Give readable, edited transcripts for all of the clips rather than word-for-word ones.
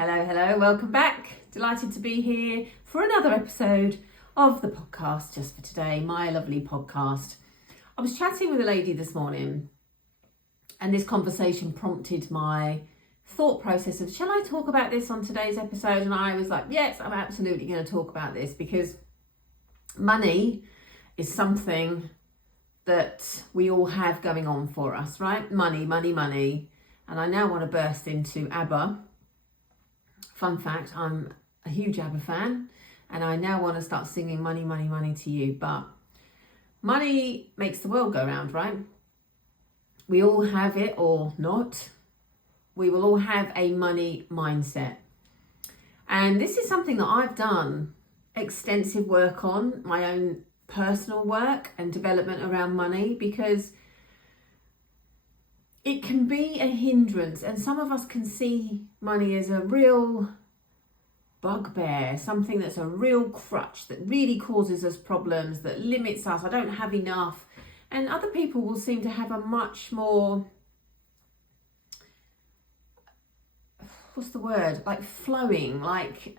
Hello, welcome back. Delighted to be here for another episode of the podcast just for today, my lovely podcast. I was chatting with a lady this morning and this conversation prompted my thought process of, shall I talk about this on today's episode? And I was like, yes, I'm absolutely going to talk about this because money is something that we all have going on for us, right? Money. And I now want to burst into ABBA. Fun fact, I'm a huge ABBA fan and I now want to start singing money to you. But money makes the world go round, right? We all have it or not. We will all have a money mindset. And this is something that I've done extensive work on, my own personal work and development around money, because it can be a hindrance, and some of us can see money as a real bugbear, something that's a real crutch that really causes us problems, that limits us. I don't have enough. And other people will seem to have a much more, like flowing, like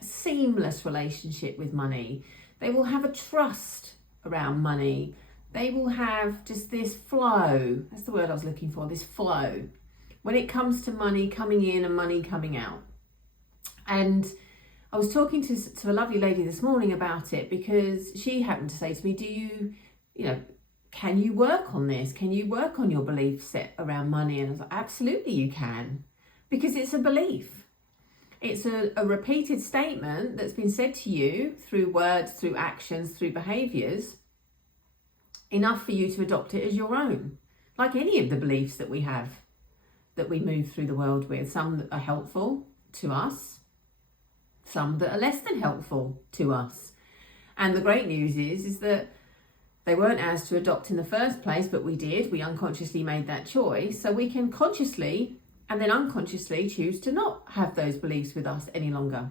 seamless relationship with money. They will have a trust around money. They will have just this flow. That's the word I was looking for, this flow. When it comes to money coming in and money coming out. And I was talking to a lovely lady this morning about it because she happened to say to me, can you work on this? Can you work on your belief set around money? And I was like, absolutely you can. Because it's a belief. It's a repeated statement that's been said to you through words, through actions, through behaviours, enough for you to adopt it as your own. Like any of the beliefs that we have, that we move through the world with. Some that are helpful to us, some that are less than helpful to us. And the great news is that they weren't ours to adopt in the first place, but we did. We unconsciously made that choice. So we can consciously and then unconsciously choose to not have those beliefs with us any longer.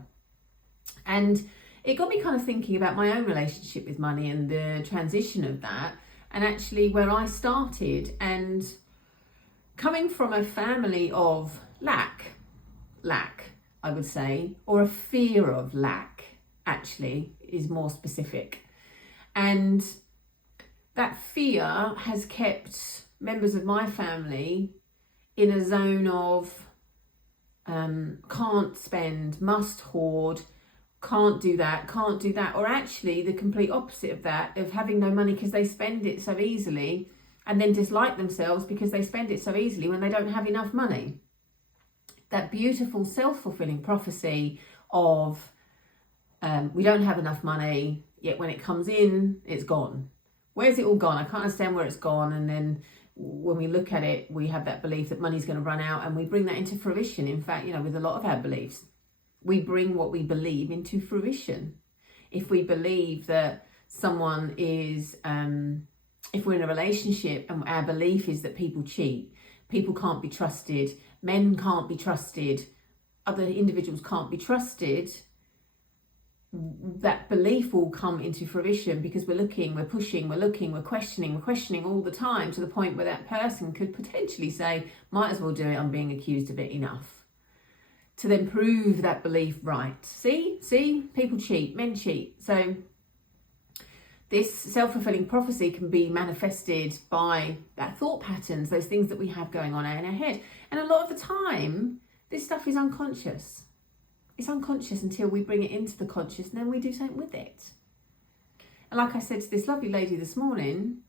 And it got me kind of thinking about my own relationship with money and the transition of that, and actually where I started, and coming from a family of lack, I would say, or a fear of lack, actually, is more specific. And that fear has kept members of my family in a zone of can't spend, must hoard, can't do that, or actually the complete opposite of that, of having no money because they spend it so easily, and then dislike themselves because they spend it so easily when they don't have enough money. That beautiful self-fulfilling prophecy of we don't have enough money, yet when it comes in, it's gone. Where's it all gone? I can't understand where it's gone. And then when we look at it, we have that belief that money's going to run out, and we bring that into fruition. In fact, with a lot of our beliefs, we bring what we believe into fruition. If we believe that someone is, if we're in a relationship and our belief is that people cheat, people can't be trusted, men can't be trusted, other individuals can't be trusted, that belief will come into fruition because we're looking, we're pushing, we're looking, we're questioning all the time, to the point where that person could potentially say, might as well do it, I'm being accused of it enough. To then prove that belief right. See, people cheat, men cheat. So this self-fulfilling prophecy can be manifested by that thought patterns, those things that we have going on in our head. And a lot of the time, this stuff is unconscious. It's unconscious until we bring it into the conscious, and then we do something with it. And like I said to this lovely lady this morning,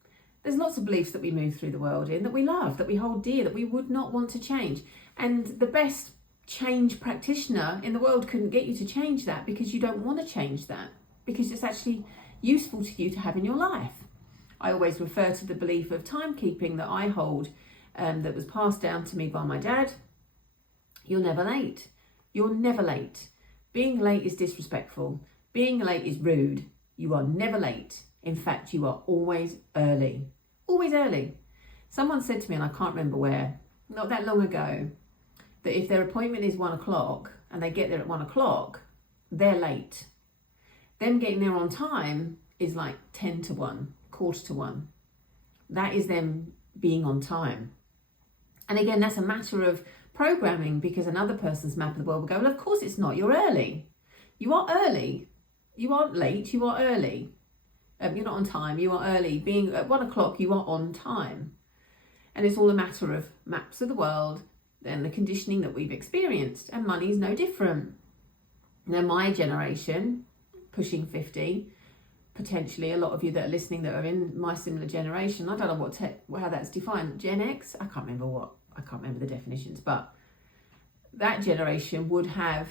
there's lots of beliefs that we move through the world in, that we love, that we hold dear, that we would not want to change. And the best change practitioner in the world couldn't get you to change that, because you don't want to change that, because it's actually useful to you to have in your life. I always refer to the belief of timekeeping that I hold, that was passed down to me by my dad. You're never late. You're never late. Being late is disrespectful. Being late is rude. You are never late. In fact, you are always early. Always early. Someone said to me, and I can't remember where, not that long ago, that if their appointment is 1 o'clock and they get there at 1 o'clock, they're late. Them getting there on time is like 10 to 1, quarter to 1. That is them being on time. And again, that's a matter of programming, because another person's map of the world will go, well, of course it's not, you're early. You are early. You aren't late, you are early. You're not on time, you are early. Being at 1 o'clock, you are on time. And it's all a matter of maps of the world and the conditioning that we've experienced. And money is no different. Now, my generation, pushing 50, potentially a lot of you that are listening that are in my similar generation, I don't know how that's defined. Gen X? I can't remember the definitions, but that generation would have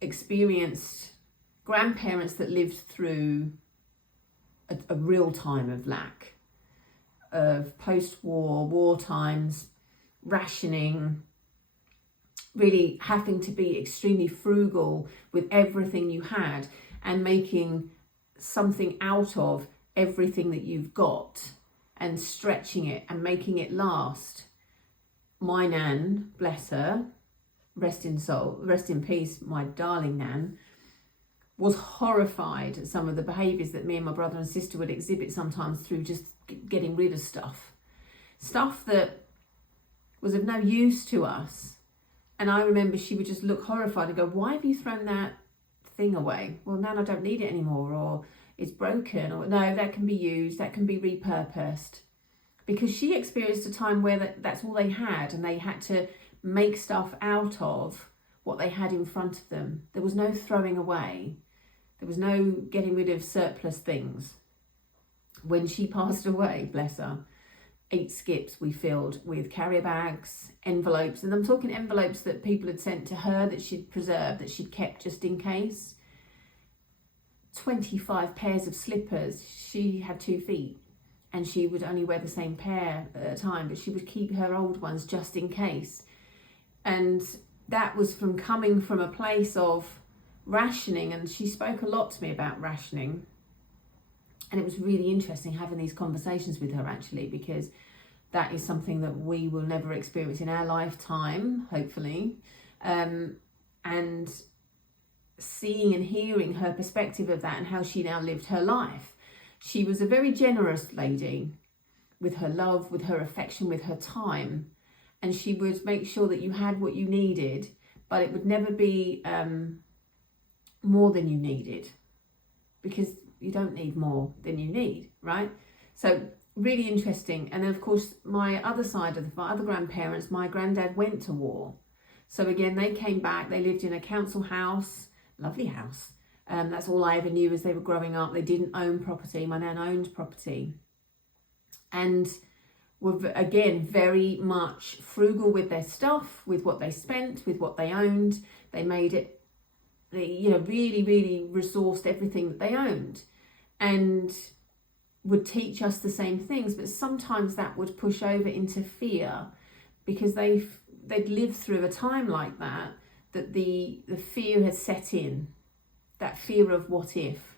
experienced grandparents that lived through a real time of lack, of post-war, war times, rationing, really having to be extremely frugal with everything you had and making something out of everything that you've got and stretching it and making it last. My nan, bless her, rest in peace, my darling nan, was horrified at some of the behaviours that me and my brother and sister would exhibit sometimes through just getting rid of stuff that was of no use to us. And I remember she would just look horrified and go, why have you thrown that thing away? Well, Nan, I don't need it anymore, or it's broken, or no, that can be used, that can be repurposed. Because she experienced a time where that's all they had, and they had to make stuff out of what they had in front of them. There was no throwing away. There was no getting rid of surplus things. When she passed away, bless her, 8 skips we filled with carrier bags, envelopes, and I'm talking envelopes that people had sent to her that she'd preserved, that she'd kept just in case. 25 pairs of slippers. She had 2 feet and she would only wear the same pair at a time, but she would keep her old ones just in case. And that was coming from a place of rationing, and she spoke a lot to me about rationing. And it was really interesting having these conversations with her, actually, because that is something that we will never experience in our lifetime, hopefully. And seeing and hearing her perspective of that and how she now lived her life. She was a very generous lady with her love, with her affection, with her time. And she would make sure that you had what you needed, but it would never be more than you needed, because you don't need more than you need, right? So really interesting. And then, of course, my other side of my other grandparents, my granddad went to war. So again, they came back, they lived in a council house, lovely house. That's all I ever knew as they were growing up. They didn't own property. My nan owned property. And were, again, very much frugal with their stuff, with what they spent, with what they owned. They made it, they, really, really resourced everything that they owned, and would teach us the same things. But sometimes that would push over into fear, because they'd lived through a time like that the fear had set in, that fear of what if.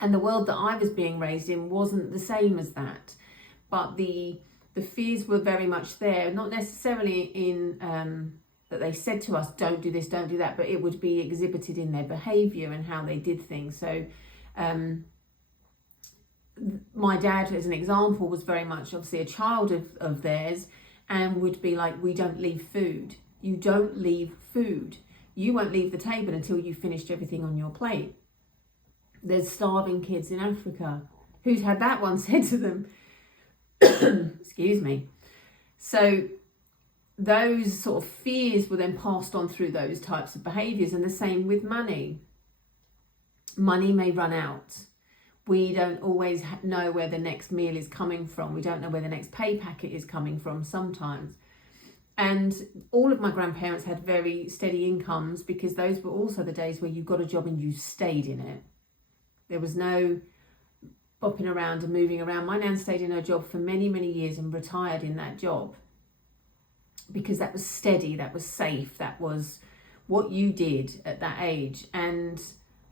And the world that I was being raised in wasn't the same as that. But the fears were very much there, not necessarily in that they said to us, don't do this, don't do that, but it would be exhibited in their behaviour and how they did things. So my dad, as an example, was very much obviously a child of theirs, and would be like, we don't leave food. You don't leave food. You won't leave the table until you've finished everything on your plate. There's starving kids in Africa. Who's had that one said to them? Excuse me. So those sort of fears were then passed on through those types of behaviours, and the same with money. Money may run out. We don't always know where the next meal is coming from. We don't know where the next pay packet is coming from sometimes. And all of my grandparents had very steady incomes, because those were also the days where you got a job and you stayed in it. There was no bopping around and moving around. My nan stayed in her job for many, many years and retired in that job, because that was steady, that was safe, that was what you did at that age. And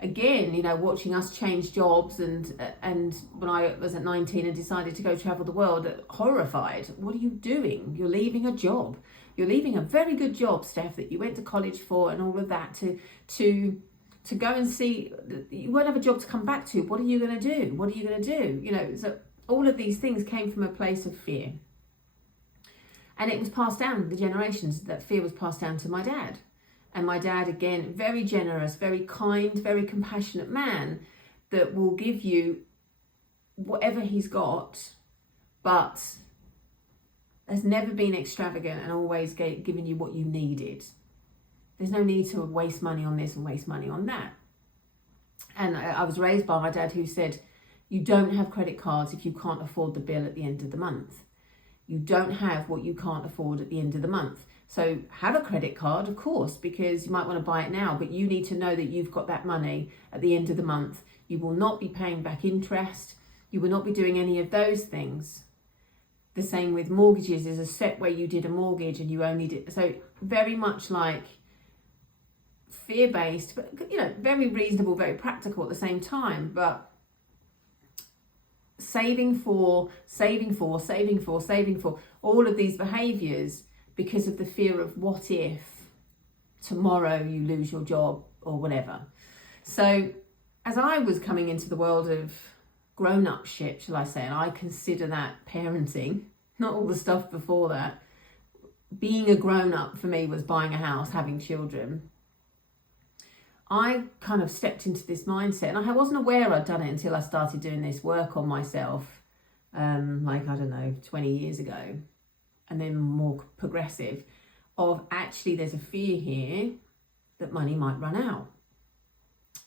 again, watching us change jobs, and when I was at 19 and decided to go travel the world, horrified. What are you doing? You're leaving a job. You're leaving a very good job, Steph, that you went to college for and all of that, to go and see. You won't have a job to come back to. What are you going to do? What are you going to do? So all of these things came from a place of fear. And it was passed down the generations. That fear was passed down to my dad. And my dad, again, very generous, very kind, very compassionate man that will give you whatever he's got, but has never been extravagant and always given you what you needed. There's no need to waste money on this and waste money on that. And I was raised by my dad who said, you don't have credit cards if you can't afford the bill at the end of the month. You don't have what you can't afford at the end of the month. So have a credit card, of course, because you might want to buy it now, but you need to know that you've got that money at the end of the month. You will not be paying back interest. You will not be doing any of those things. The same with mortgages. There's a set where you did a mortgage and you only did. So very much like fear-based, but very reasonable, very practical at the same time. But saving for all of these behaviours because of the fear of what if tomorrow you lose your job or whatever. So as I was coming into the world of grown-up shit, shall I say, and I consider that parenting, not all the stuff before that. Being a grown-up for me was buying a house, having children. I kind of stepped into this mindset, and I wasn't aware I'd done it until I started doing this work on myself, 20 years ago, and then more progressive, of actually there's a fear here that money might run out,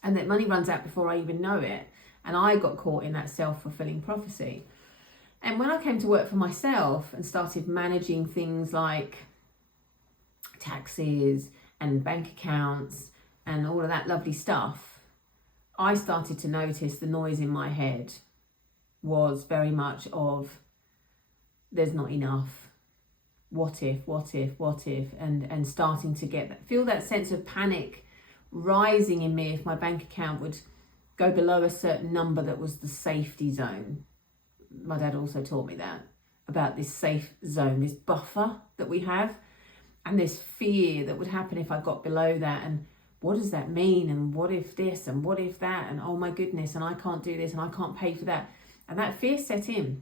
and that money runs out before I even know it. And I got caught in that self-fulfilling prophecy. And when I came to work for myself and started managing things like taxes and bank accounts and all of that lovely stuff, I started to notice the noise in my head was very much of, there's not enough. What if, and starting to feel that sense of panic rising in me if my bank account would go below a certain number that was the safety zone. My dad also taught me that, about this safe zone, this buffer that we have, and this fear that would happen if I got below that, and what does that mean, and what if this, and what if that, and oh my goodness, and I can't do this, and I can't pay for that. And that fear set in,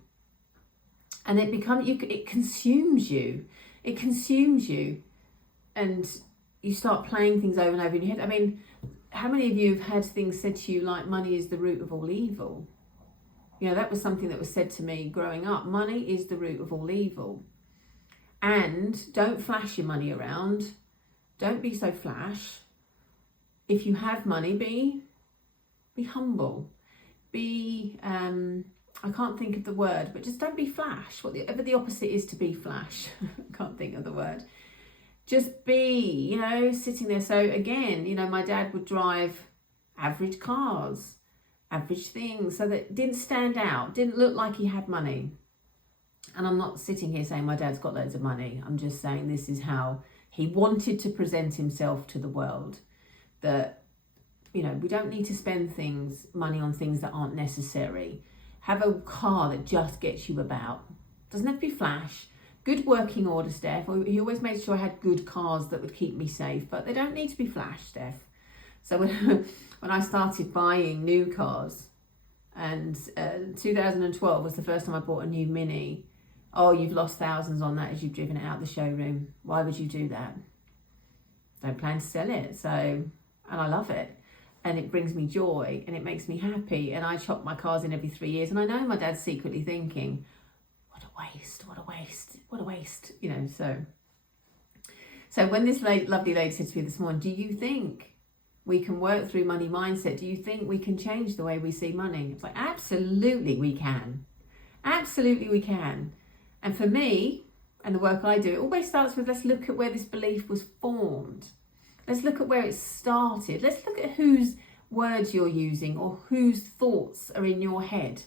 and it consumes you, and you start playing things over and over in your head. I mean, how many of you have had things said to you like money is the root of all evil? That was something that was said to me growing up. Money is the root of all evil. And don't flash your money around. Don't be so flash. If you have money, be humble. Be, I can't think of the word, but just don't be flash. Whatever the opposite is to be flash. I can't think of the word. Just be, sitting there. So again, my dad would drive average cars, average things, so that it didn't stand out, didn't look like he had money. And I'm not sitting here saying my dad's got loads of money. I'm just saying this is how he wanted to present himself to the world. That, we don't need to spend money on things that aren't necessary. Have a car that just gets you about. Doesn't have to be flash. Good working order, Steph. He always made sure I had good cars that would keep me safe, but they don't need to be flash, Steph. So when I started buying new cars, and 2012 was the first time I bought a new Mini. Oh, you've lost thousands on that as you've driven it out the showroom. Why would you do that? Don't plan to sell it. So, and I love it. And it brings me joy and it makes me happy. And I chop my cars in every 3 years. And I know my dad's secretly thinking, what a waste. So when this lovely lady said to me this morning, do you think we can work through money mindset? Do you think we can change the way we see money? It's like, absolutely we can. Absolutely we can. And for me, and the work I do, it always starts with, let's look at where this belief was formed. Let's look at where it started. Let's look at whose words you're using or whose thoughts are in your head.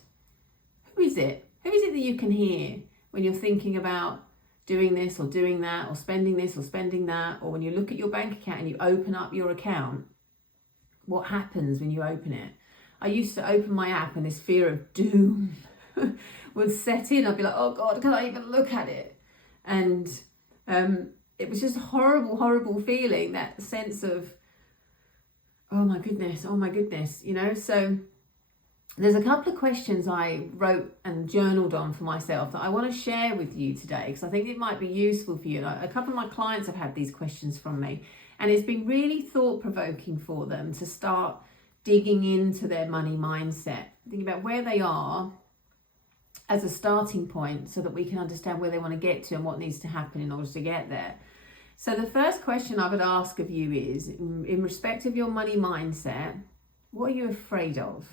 Who is it? Who is it that you can hear when you're thinking about doing this or doing that or spending this or spending that? Or when you look at your bank account and you open up your account, what happens when you open it? I used to open my app and this fear of doom would set in. I'd be like, oh God, can I even look at it? And it was just a horrible feeling, that sense of, oh my goodness, So there's a couple of questions I wrote and journaled on for myself that I want to share with you today, because I think it might be useful for you. And a couple of my clients have had these questions from me, and it's been really thought-provoking for them to start digging into their money mindset, thinking about where they are as a starting point so that we can understand where they want to get to and what needs to happen in order to get there. So the first question I would ask of you is, in respect of your money mindset, what are you afraid of?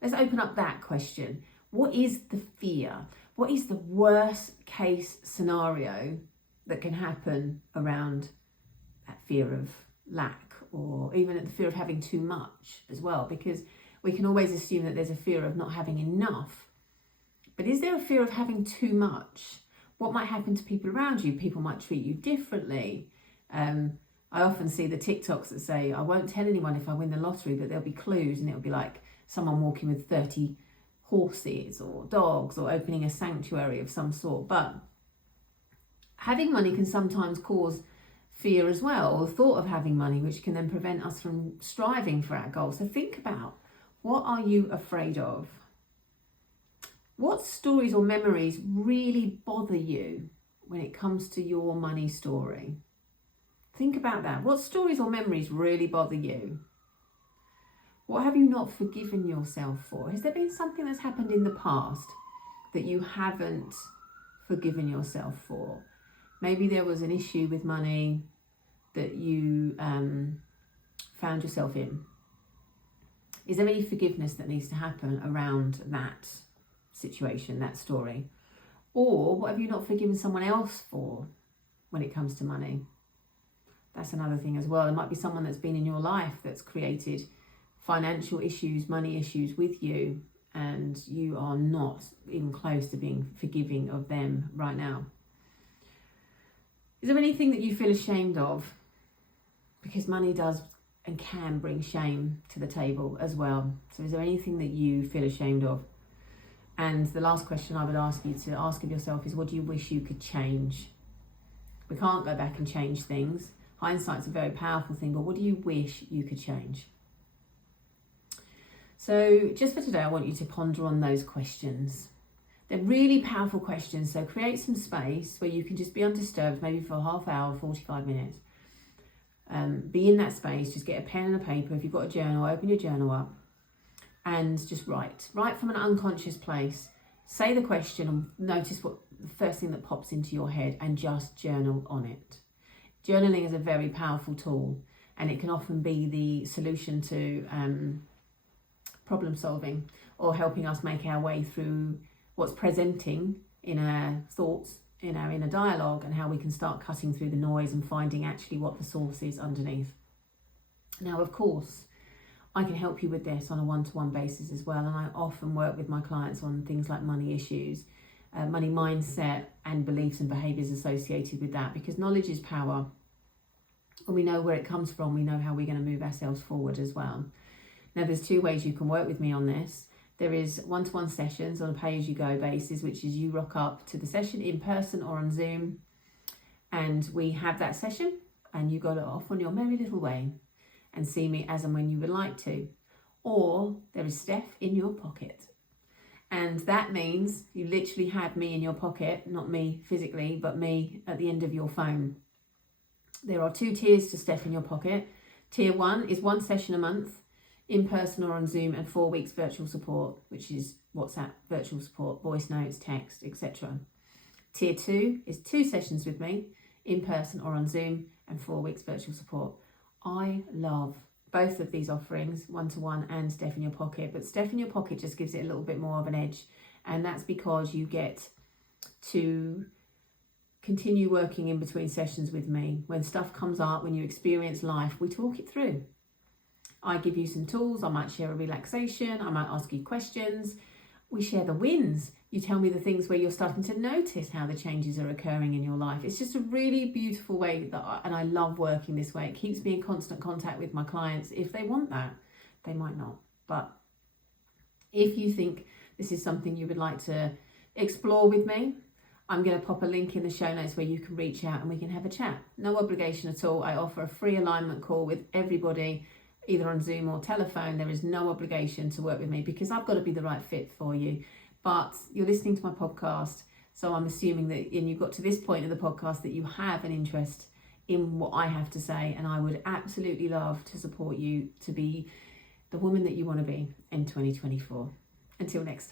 Let's open up that question. What is the fear? What is the worst case scenario that can happen around that fear of lack, or even the fear of having too much as well? Because we can always assume that there's a fear of not having enough. But is there a fear of having too much? What might happen to people around you? People might treat you differently. I often see the TikToks that say, I won't tell anyone if I win the lottery, but there'll be clues, and it'll be like someone walking with 30 horses or dogs, or opening a sanctuary of some sort. But having money can sometimes cause fear as well, or the thought of having money, which can then prevent us from striving for our goals. So think about, what are you afraid of? What stories or memories really bother you when it comes to your money story? Think about that. What stories or memories really bother you? What have you not forgiven yourself for? Has there been something that's happened in the past that you haven't forgiven yourself for? Maybe there was an issue with money that you found yourself in. Is there any forgiveness that needs to happen around that situation, that story? Or what have you not forgiven someone else for when it comes to money? That's another thing as well. There might be someone that's been in your life that's created financial issues, money issues with you, and you are not even close to being forgiving of them right now. Is there anything that you feel ashamed of? Because money does and can bring shame to the table as well. So is there anything that you feel ashamed of? And the last question I would ask you to ask of yourself is, what do you wish you could change? We can't go back and change things. Hindsight's a very powerful thing, but what do you wish you could change? So just for today, I want you to ponder on those questions. They're really powerful questions. So create some space where you can just be undisturbed, maybe for a half hour, 45 minutes. Be in that space, just get a pen and a paper. If you've got a journal, open your journal up and just write from an unconscious place. Say the question and notice what the first thing that pops into your head, and just journal on it. Journaling is a very powerful tool, and it can often be the solution to problem solving, or helping us make our way through what's presenting in our thoughts, in our inner dialogue, and how we can start cutting through the noise and finding actually what the source is underneath. Now, of course, I can help you with this on a one-to-one basis as well, and I often work with my clients on things like money issues, money mindset, and beliefs and behaviours associated with that, because knowledge is power. When we know where it comes from, we know how we're going to move ourselves forward as well. Now, there's two ways you can work with me on this. There is one-to-one sessions on a pay-as-you-go basis, which is you rock up to the session in person or on Zoom, and we have that session, and you go off on your merry little way and see me as and when you would like to. Or there is Steph in your pocket. And that means you literally have me in your pocket, not me physically, but me at the end of your phone. There are two tiers to Steph in your pocket. Tier 1 is 1 session a month, in person or on Zoom, and 4 weeks virtual support, which is WhatsApp virtual support, voice notes, text, etc. Tier 2 is 2 sessions with me, in person or on Zoom, and 4 weeks virtual support. I love both of these offerings, one-to-one and Steph in your pocket, but Steph in your pocket just gives it a little bit more of an edge, and that's because you get to continue working in between sessions with me. When stuff comes up, when you experience life, we talk it through. I give you some tools. I might share a relaxation. I might ask you questions. We share the wins. You tell me the things where you're starting to notice how the changes are occurring in your life. It's just a really beautiful way and I love working this way. It keeps me in constant contact with my clients. If they want that, they might not. But if you think this is something you would like to explore with me, I'm going to pop a link in the show notes where you can reach out and we can have a chat. No obligation at all. I offer a free alignment call with everybody either on Zoom or telephone. There is no obligation to work with me because I've got to be the right fit for you. But you're listening to my podcast, so I'm assuming that, and you've got to this point of the podcast, that you have an interest in what I have to say, and I would absolutely love to support you to be the woman that you want to be in 2024. Until next time.